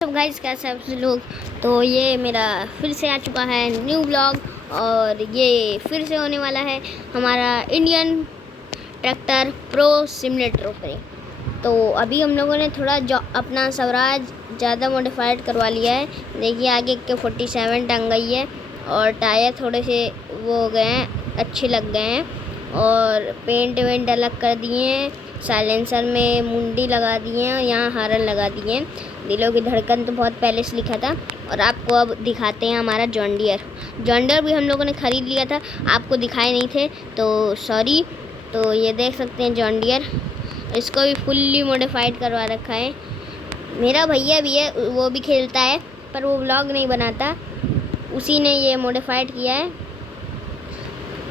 सब गाइस कैसे आप लोग। तो ये मेरा फिर से आ चुका है न्यू ब्लॉग और ये फिर से होने वाला है हमारा Indian tractor pro simulator opening. तो अभी हम लोगों ने थोड़ा अपना स्वराज ज़्यादा मॉडिफाइड करवा लिया है। देखिए आगे के 47 टंग गई है और टायर थोड़े से वो हो गए हैं, अच्छे लग गए हैं और पेंट वेंट अलग कर दिए हैं। साइलेंसर में मुंडी लगा दिए हैं और यहाँ हारन लगा दिए हैं। दिलों की धड़कन तो बहुत पहले से लिखा था। और आपको अब दिखाते हैं हमारा जॉन डियर भी हम लोगों ने ख़रीद लिया था, आपको दिखाए नहीं थे तो सॉरी। तो ये देख सकते हैं जॉन डियर, इसको भी फुल्ली मॉडिफाइड करवा रखा है। मेरा भैया भी है, वो भी खेलता है पर वो व्लॉग नहीं बनाता, उसी ने ये मॉडिफाइड किया है।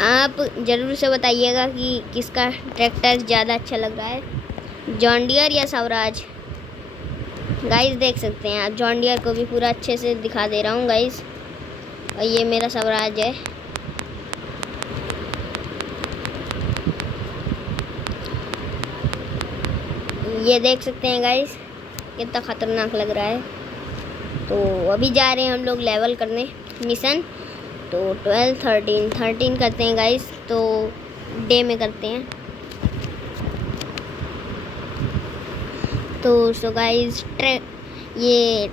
आप ज़रूर से बताइएगा कि किसका ट्रैक्टर ज़्यादा अच्छा लग रहा है, जॉन डियर या स्वराज। गाइस देख सकते हैं आप, जॉन डियर को भी पूरा अच्छे से दिखा दे रहा हूँ गाइस। और ये मेरा स्वराज है। ये देख सकते हैं गाइस कितना ख़तरनाक लग रहा है। तो अभी जा रहे हैं हम लोग लेवल करने मिशन। तो 12 13 करते हैं गाइस, तो डे में करते हैं। तो सो गाइस ये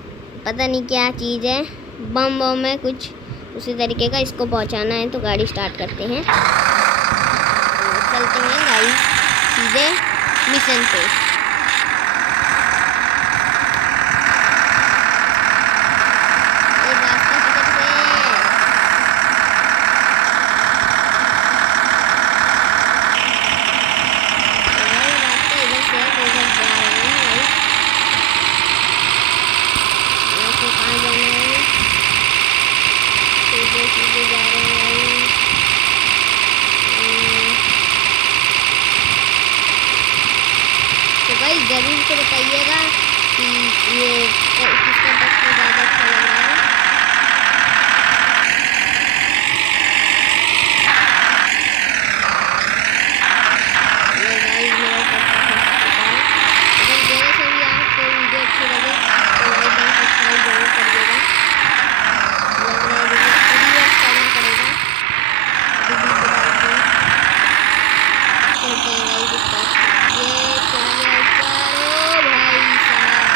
पता नहीं क्या चीज़ है, बम है कुछ उसी तरीके का, इसको पहुंचाना है। तो गाड़ी स्टार्ट करते हैं, तो चलते हैं गाइस सीधे मिशन पे। तो भाई ज़रूर से बताइएगा कि ये किसका ट्रैक्टर ज़्यादा अच्छा लग रहा है। ये गाइस मेरा ट्रैक्टर फंस चुका है। अगर मेरे से भी आपको वीडियो अच्छी लगे तो लाइक एंड सब्सक्राइब जरूर करिएगा। लग रहा है रिवर्स करना पड़ेगा, अभी भी डालते हैं, चलते हैं गाइस इसका। ये चला गया ऊपर, ओ भाई साहब,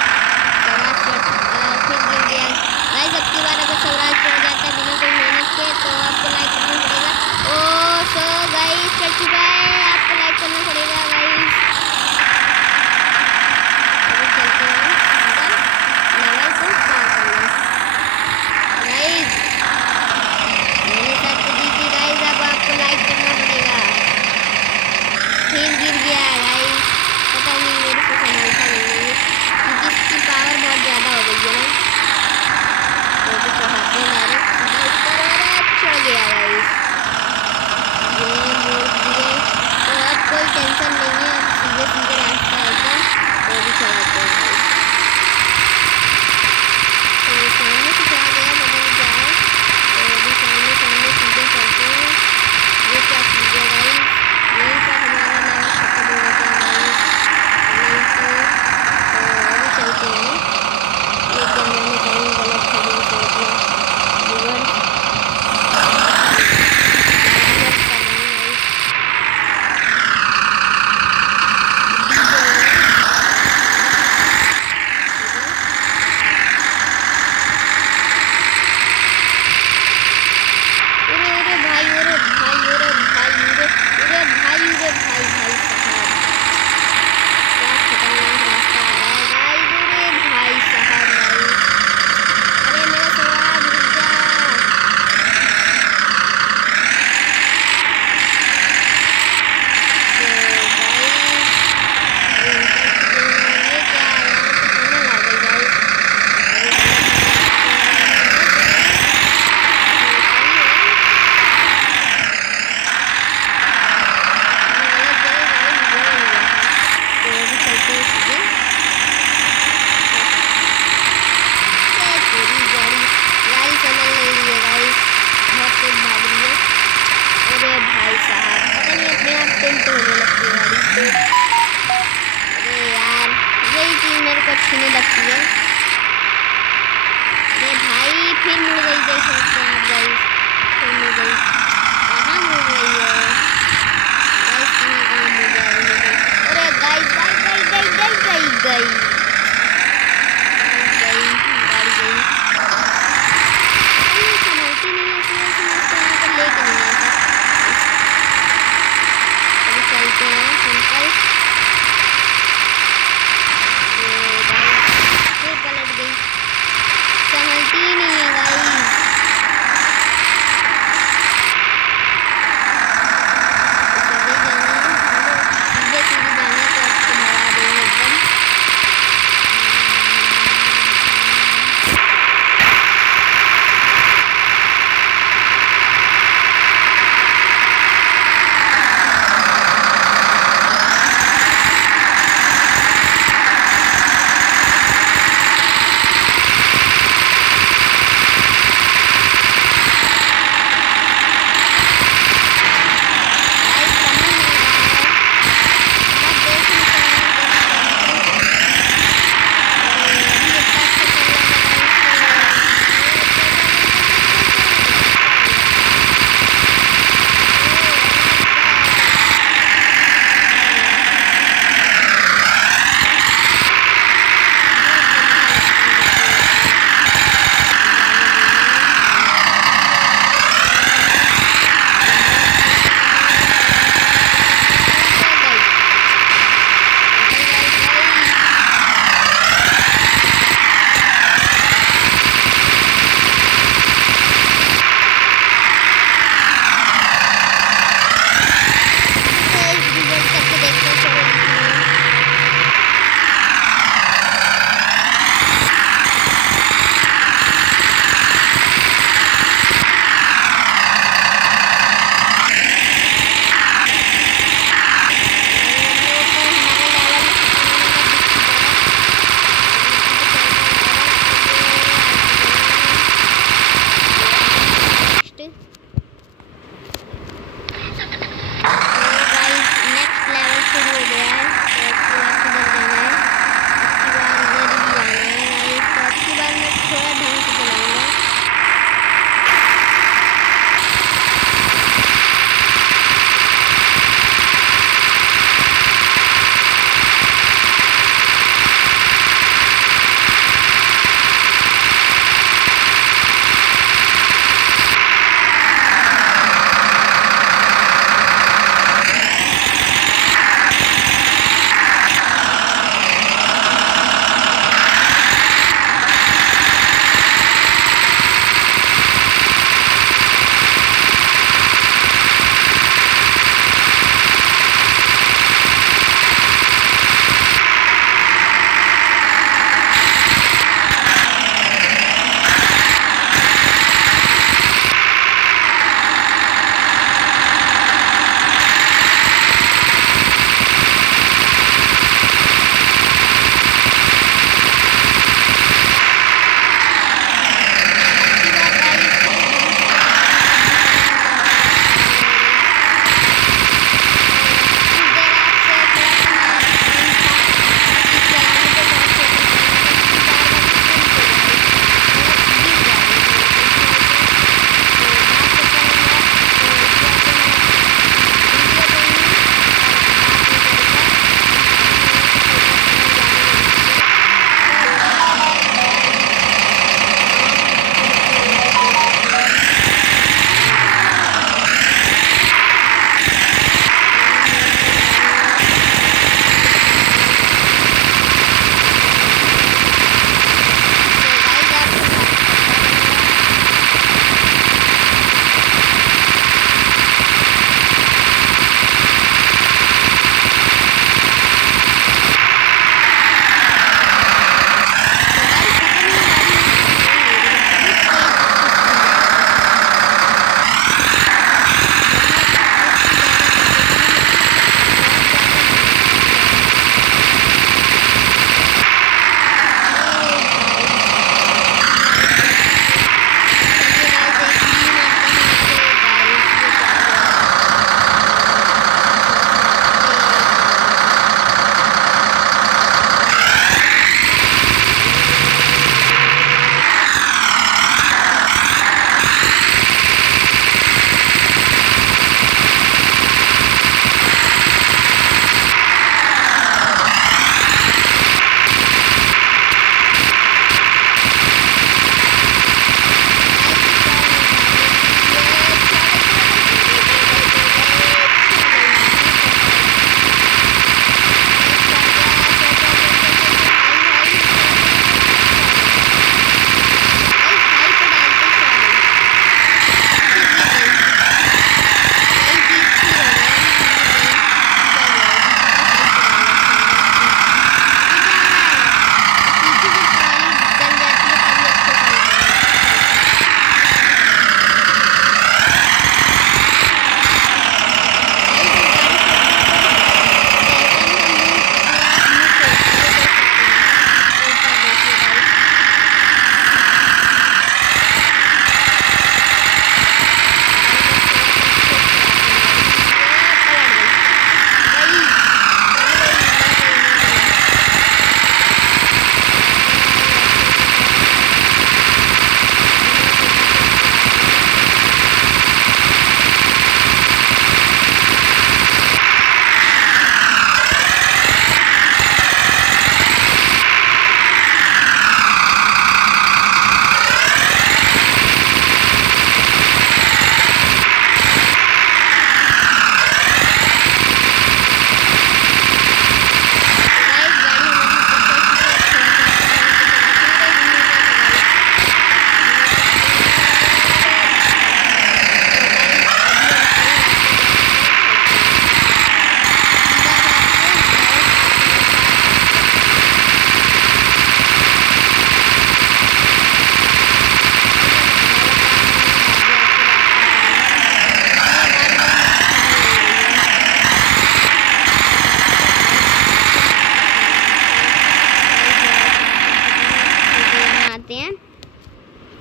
करते हैं।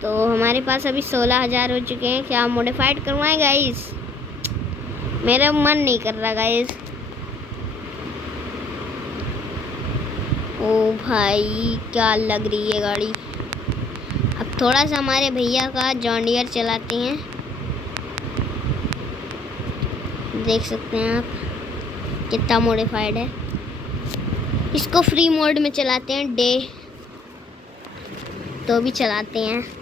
तो हमारे पास अभी 16,000 हो चुके हैं। क्या मॉडिफाइड करवाएं गाइस? मेरा मन नहीं कर रहा गाइस। ओ भाई क्या लग रही है गाड़ी। अब थोड़ा सा हमारे भैया का जॉन डियर चलाते हैं। देख सकते हैं आप कितना मॉडिफाइड है। इसको फ्री मोड में चलाते हैं, डे तो भी चलाते हैं।